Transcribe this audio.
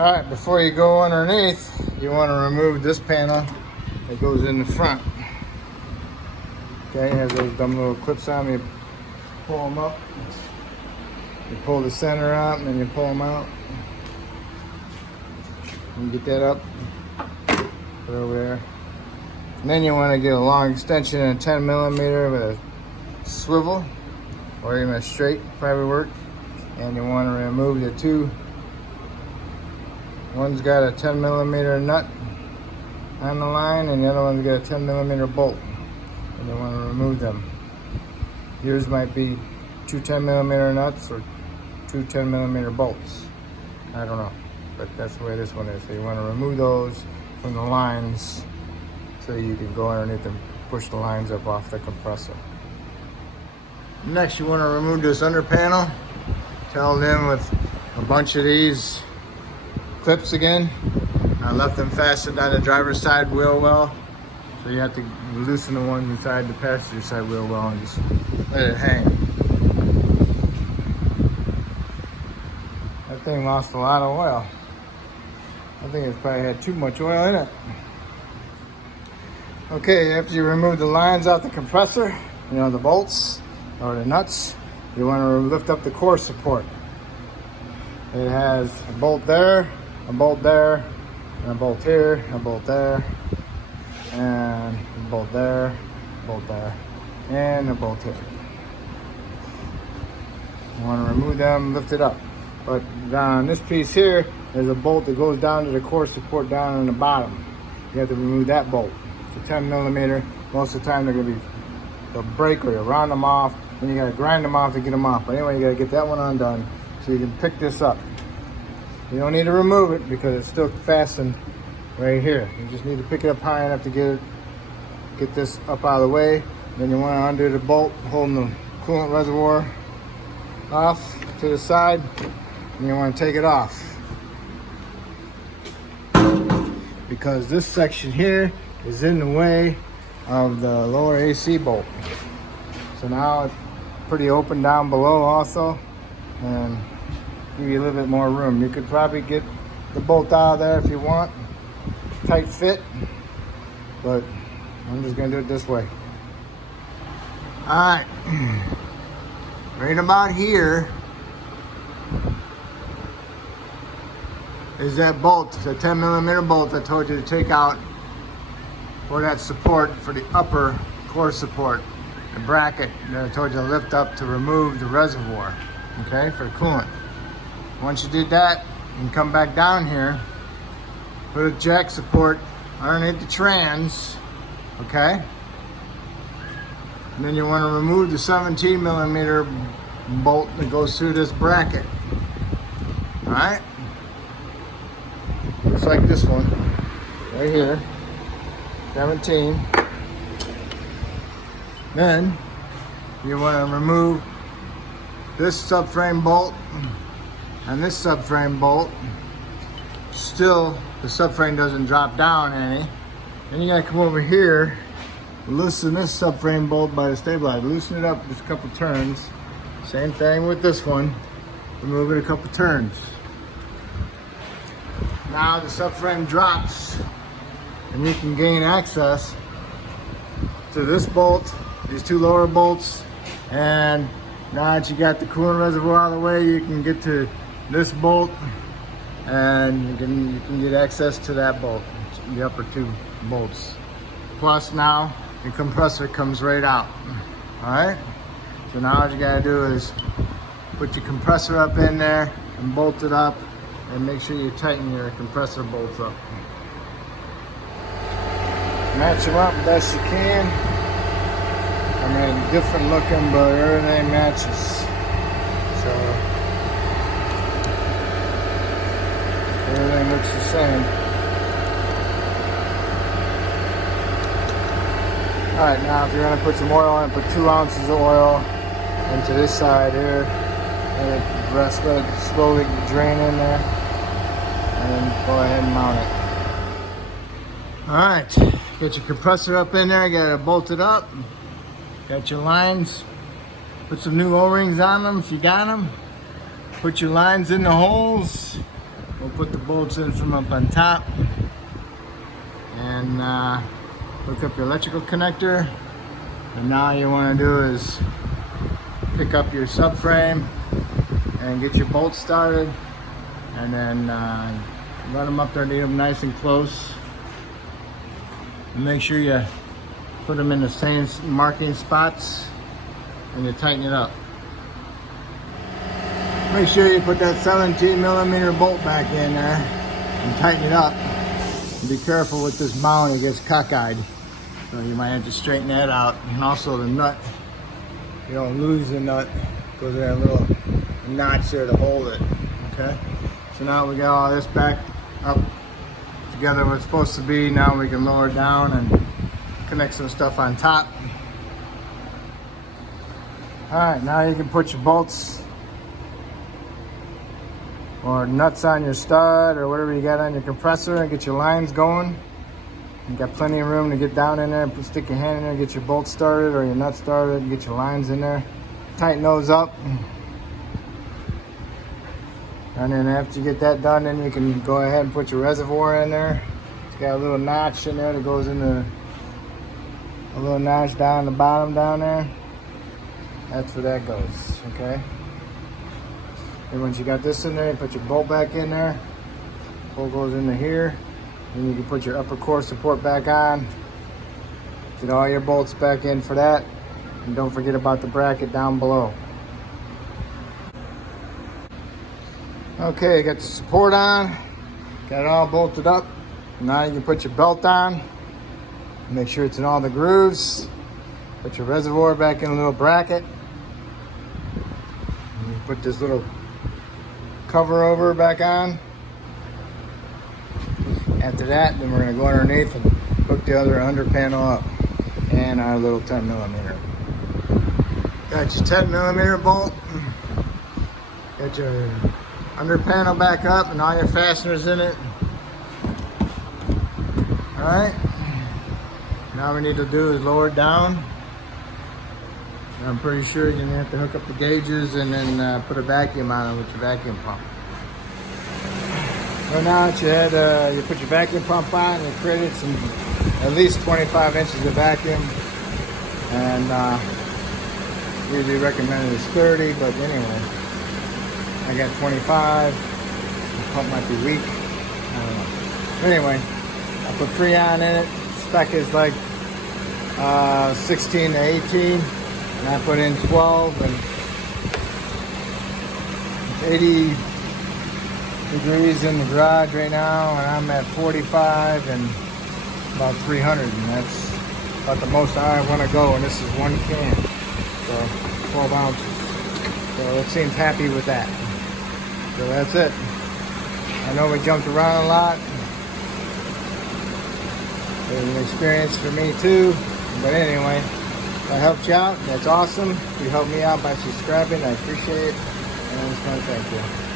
Alright, before you go underneath, you want to remove this panel that goes in the front. Okay, it has those dumb little clips on them. You pull them up. You pull the center out and then you pull them out. And get that up. Put it over there. And then you want to get a long extension and a 10 millimeter with a swivel or even a straight, probably work. And you want to remove the two. One's got a 10 millimeter nut on the line and the other one's got a 10 millimeter bolt. And you want to remove them. Yours might be two 10 millimeter nuts or two 10 millimeter bolts. I don't know, but that's the way this one is. So you want to remove those from the lines so you can go underneath and push the lines up off the compressor. Next, you want to remove this under panel, held in with a bunch of these clips again. I left them fastened on the driver's side wheel well, so you have to loosen the ones inside the passenger side wheel well and just let it hang. That thing lost a lot of oil. I think it's probably had too much oil in it. Okay, after you remove the lines out the compressor, you know, the bolts or the nuts, you want to lift up the core support. It has a bolt there, a bolt there, and a bolt here, and a bolt there, and a bolt there, a bolt there, and a bolt here. You want to remove them, lift it up. But down on this piece here, there's a bolt that goes down to the core support down on the bottom. You have to remove that bolt. It's a 10 millimeter. Most of the time they're going to be, they'll break or you round them off, then you got to grind them off to get them off. But anyway, you got to get that one undone so you can pick this up. You don't need to remove it because it's still fastened right here. You just need to pick it up high enough to get this up out of the way. Then you want to undo the bolt holding the coolant reservoir off to the side, and you want to take it off. Because this section here is in the way of the lower AC bolt. So now it's pretty open down below also, and give you a little bit more room. You could probably get the bolt out of there if you want, tight fit, but I'm just gonna do it this way. All right, right about here is that bolt, the 10 millimeter bolt I told you to take out for that support for the upper core support, the bracket that I told you to lift up to remove the reservoir, okay, for the coolant. Once you did that, you can come back down here, put a jack support underneath the trans, okay? And then you want to remove the 17 millimeter bolt that goes through this bracket, all right? Looks like this one, right here, 17. Then you want to remove this subframe bolt and this subframe bolt. Still, the subframe doesn't drop down any. Then you gotta come over here, loosen this subframe bolt by the stabilizer. Loosen it up just a couple turns. Same thing with this one. Remove it a couple turns. Now the subframe drops and you can gain access to this bolt, these two lower bolts, and now that you got the coolant reservoir out of the way, you can get to this bolt and you can get access to that bolt, the upper two bolts. Plus now the compressor comes right out. All right, so now what you gotta do is put your compressor up in there and bolt it up, and make sure you tighten your compressor bolts up. Match them up best you can. I mean, different looking, but everything matches. So everything looks the same. All right, now if you're gonna put some oil in, put 2 ounces of oil into this side here, and let it slowly drain in there, and then go ahead and mount it. All right, get your compressor up in there, get it bolted up, got your lines, put some new O-rings on them if you got them, put your lines in the holes, we'll put the bolts in from up on top and hook up your electrical connector. And now all you want to do is pick up your subframe and get your bolts started, and then run them up there, need them nice and close, and make sure you put them in the same marking spots and you tighten it up. Make sure you put that 17mm bolt back in there and tighten it up. And be careful with this mount, it gets cockeyed, so you might have to straighten that out. And also the nut, you don't lose the nut because there's a little notch there to hold it. Okay, so now we got all this back up together where it's supposed to be. Now we can lower it down and connect some stuff on top. All right, now you can put your bolts or nuts on your stud or whatever you got on your compressor and get your lines going. You got plenty of room to get down in there, stick your hand in there, get your bolts started or your nuts started, and get your lines in there. Tighten those up. And then after you get that done, then you can go ahead and put your reservoir in there. It's got a little notch in there that goes into a little notch down the bottom down there. That's where that goes, okay? And once you got this in there, you put your bolt back in there. Bolt goes into here. Then you can put your upper core support back on. Get all your bolts back in for that. And don't forget about the bracket down below. Okay, got the support on. Got it all bolted up. Now you can put your belt on. Make sure it's in all the grooves. Put your reservoir back in a little bracket. And you put this little cover over back on. After that, then we're going to go underneath and hook the other under panel up and our little 10mm. Got your 10mm bolt. Got your under panel back up and all your fasteners in it. All right. Now we need to do is lower it down. And I'm pretty sure you're gonna have to hook up the gauges and then put a vacuum on it with your vacuum pump. So now that you put your vacuum pump on, and it created some at least 25 inches of vacuum, and usually recommended is 30, but anyway, I got 25. The pump might be weak. I don't know. Anyway, I put Freon in it. Spec is like 16 to 18, and I put in 12, and it's 80 degrees in the garage right now, and I'm at 45 and about 300, and that's about the most I want to go, and this is one can, so 12 ounces. So it seems happy with that. So that's it. I know we jumped around a lot. It was an experience for me too, but anyway, if I helped you out, that's awesome. If you helped me out by subscribing, I appreciate it, and I just want to thank you.